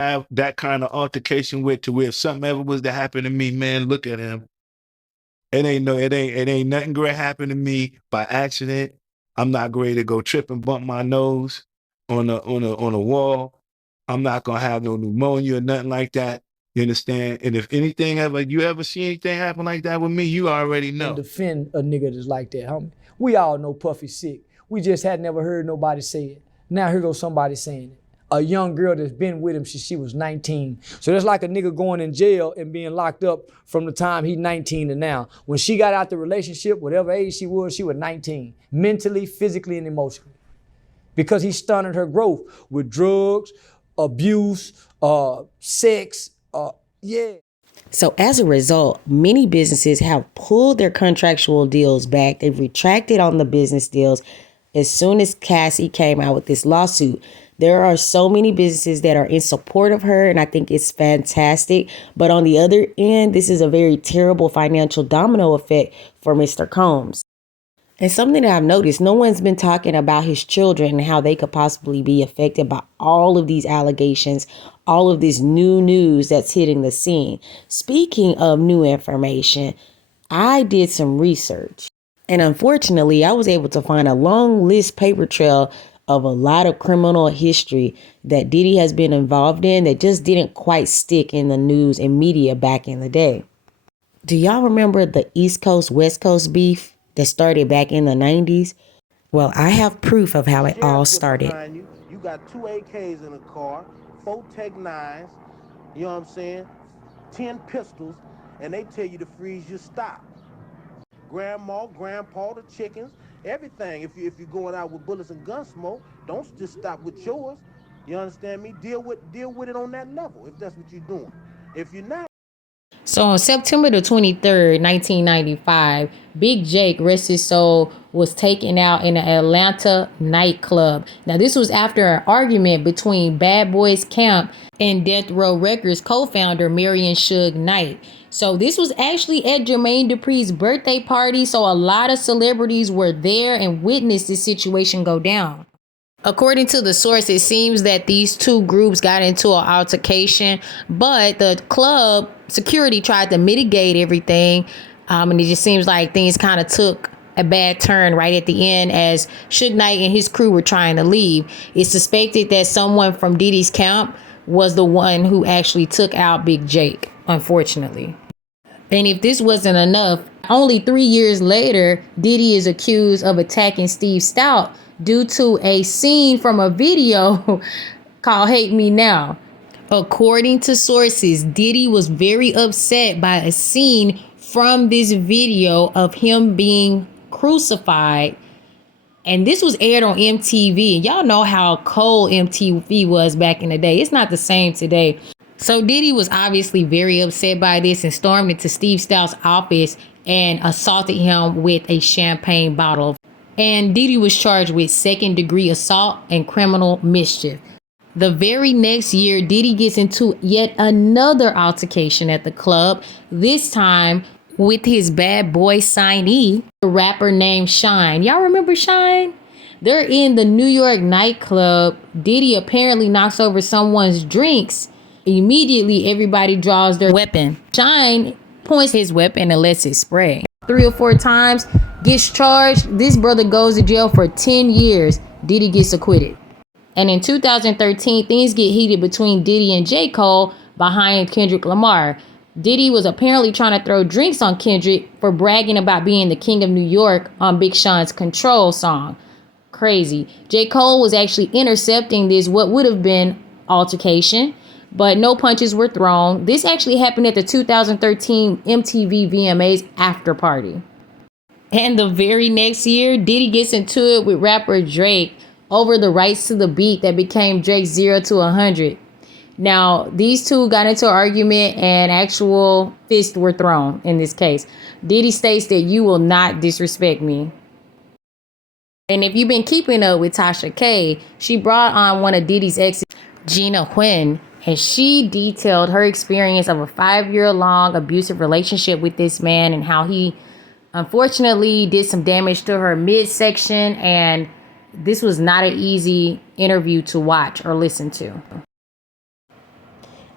have that kind of altercation with, to where if something ever was to happen to me, man, look at him. It ain't nothing great happen to me by accident. I'm not going to go trip and bump my nose on a wall. I'm not gonna have no pneumonia or nothing like that. You understand? And if anything ever, you ever see anything happen like that with me, you already know. And defend a nigga that's like that, homie. We all know Puffy sick. We just had never heard nobody say it. Now here goes somebody saying it. A young girl that's been with him since she was 19. So that's like a nigga going in jail and being locked up from the time he's 19 to now. When she got out the relationship, whatever age she was 19. Mentally, physically, and emotionally. Because he stunted her growth with drugs, abuse, sex, yeah. So as a result, many businesses have pulled their contractual deals back. They've retracted on the business deals as soon as Cassie came out with this lawsuit. There are so many businesses that are in support of her, and I think it's fantastic. But on the other end, this is a very terrible financial domino effect for Mr. Combs. And something that I've noticed, no one's been talking about his children and how they could possibly be affected by all of these allegations, all of this new news that's hitting the scene. Speaking of new information, I did some research. And unfortunately, I was able to find a long list paper trail of a lot of criminal history that Diddy has been involved in that just didn't quite stick in the news and media back in the day. Do y'all remember the East Coast, West Coast beef that started back in the 90s? Well, I have proof of how it all started. You got 2 AKs in a car, 4 Tech 9s, you know what I'm saying, 10 pistols, and they tell you to freeze your stop. Grandma, grandpa, the chickens, everything. If you're going out with bullets and gun smoke, don't just stop with yours. You understand me? Deal with it on that level if that's what you're doing. If you're not. So on September the 23rd, 1995, Big Jake, rest his soul, was taken out in an Atlanta nightclub. Now, this was after an argument between Bad Boys Camp and Death Row Records co-founder Marion Suge Knight. So this was actually at Jermaine Dupri's birthday party. So a lot of celebrities were there and witnessed this situation go down. According to the source, it seems that these two groups got into an altercation, but the club security tried to mitigate everything. And it just seems like things kind of took a bad turn right at the end as Suge Knight and his crew were trying to leave. It's suspected that someone from Diddy's camp was the one who actually took out Big Jake, unfortunately. And if this wasn't enough, only 3 years later, Diddy is accused of attacking Steve Stout due to a scene from a video called Hate Me Now. According to sources, Diddy was very upset by a scene from this video of him being crucified. And this was aired on MTV. And y'all know how cold MTV was back in the day. It's not the same today. So Diddy was obviously very upset by this and stormed into Steve Stout's office and assaulted him with a champagne bottle. And Diddy was charged with second-degree assault and criminal mischief. The very next year, Diddy gets into yet another altercation at the club, this time with his bad boy signee, a rapper named Shine. Y'all remember Shine? They're in the New York nightclub. Diddy apparently knocks over someone's drinks. Immediately, everybody draws their weapon. Shine points his weapon and lets it spray. 3 or 4 times, gets charged. This brother goes to jail for 10 years. Diddy gets acquitted. And in 2013, things get heated between Diddy and J. Cole behind Kendrick Lamar. Diddy was apparently trying to throw drinks on Kendrick for bragging about being the king of New York on Big Sean's Control song. Crazy. J. Cole was actually intercepting this, what would have been altercation, but no punches were thrown. This actually happened at the 2013 MTV VMAs after party. And the very next year, Diddy gets into it with rapper Drake over the rights to the beat that became Drake's 0 to 100. Now, these two got into an argument and actual fists were thrown in this case. Diddy states that you will not disrespect me. And if you've been keeping up with Tasha K, she brought on one of Diddy's exes, Gina Huynh, and she detailed her experience of a 5-year-long abusive relationship with this man and how he unfortunately did some damage to her midsection, and this was not an easy interview to watch or listen to.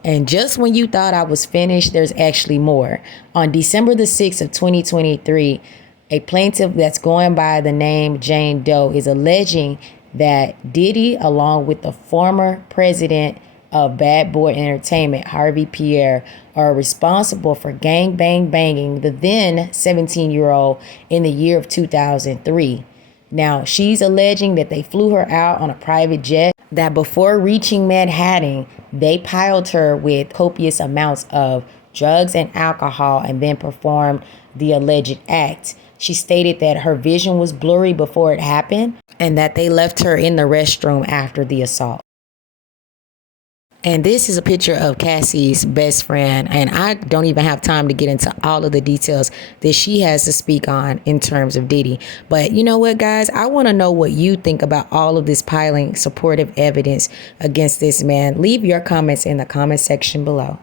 And just when you thought I was finished, there's actually more. On December the 6th of 2023, a plaintiff that's going by the name Jane Doe is alleging that Diddy, along with the former president of Bad Boy Entertainment, Harvey Pierre, are responsible for gang banging the then 17-year-old in the year of 2003. Now, she's alleging that they flew her out on a private jet, that before reaching Manhattan, they piled her with copious amounts of drugs and alcohol and then performed the alleged act. She stated that her vision was blurry before it happened and that they left her in the restroom after the assault. And this is a picture of Cassie's best friend. And I don't even have time to get into all of the details that she has to speak on in terms of Diddy. But you know what, guys? I want to know what you think about all of this piling supportive evidence against this man. Leave your comments in the comment section below.